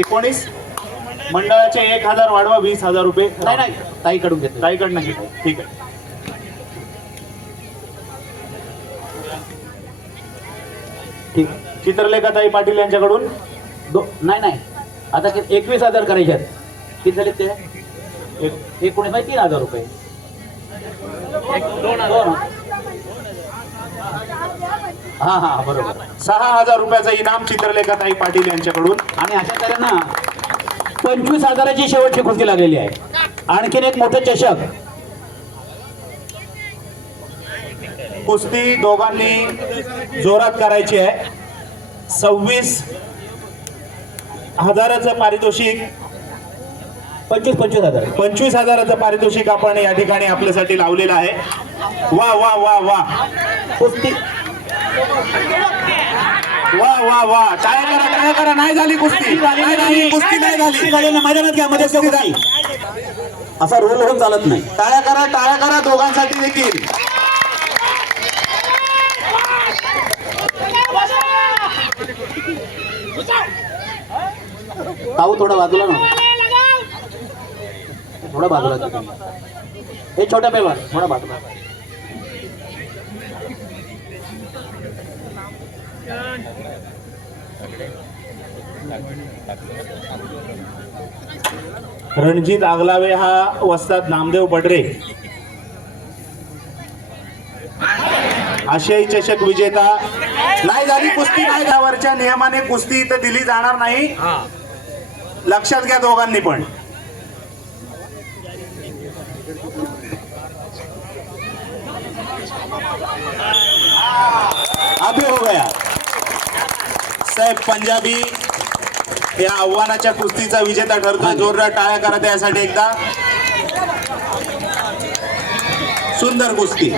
19 मंडळाचे 1000 वाढवा 20,000 रुपये. नाही नाही, ताईकडून घेतो. ताईकडनं घेतो. ठीक आहे. ठीक. चित्रलेखाताई पाटील यांच्याकडून नाही नाही, आता 21,000 करायचे आहेत. किती झाले ते? 19 3,000 रुपये. 2 हा हा बरोबर. 6,000 रुपयाचं इनाम चित्रलेखाताई पाटील यांच्याकडून. आणि अशा तऱ्हेनं 25,000ची शेवटची कुस्ती लागलेली आहे. आणखीन एक मोठं चषक. कुस्ती दोघांनी जोरात करायची आहे. 26,000चं पारितोषिक, 25,000. 25,000चं पारितोषिक आपण या ठिकाणी आपल्यासाठी लावलेलं आहे. वा वा वा वा कुस्ती वा वा वा, टाळ्या करा, टाळ्या करा. नाही झाली कुस्ती, नाही झाली कुस्ती, नाही झाली. मैदानात घ्या, मध्ये असा रोल होऊन चालत नाही. टाळ्या करा दोघांसाठी देखील. ताऊ थोडा बाजूला ना, थोडा बाजूला. हे छोट्या पेवर थोडा बाजूला. रणजित आगलावे हा वस्ताद नामदेव बडरे, आशियाई चषक विजेता. नाही झाली कुस्ती, नाही. वरच्या नियमाने कुस्ती इथं दिली जाणार नाही, लक्षात घ्या दोघांनी पण. अभी हो गया. साहेब पंजाबी या आव्हानाच्या कुस्तीचा विजेता ठरतो. जोरदार टाळ्या करा त्यासाठी एकदा. सुंदर कुस्ती.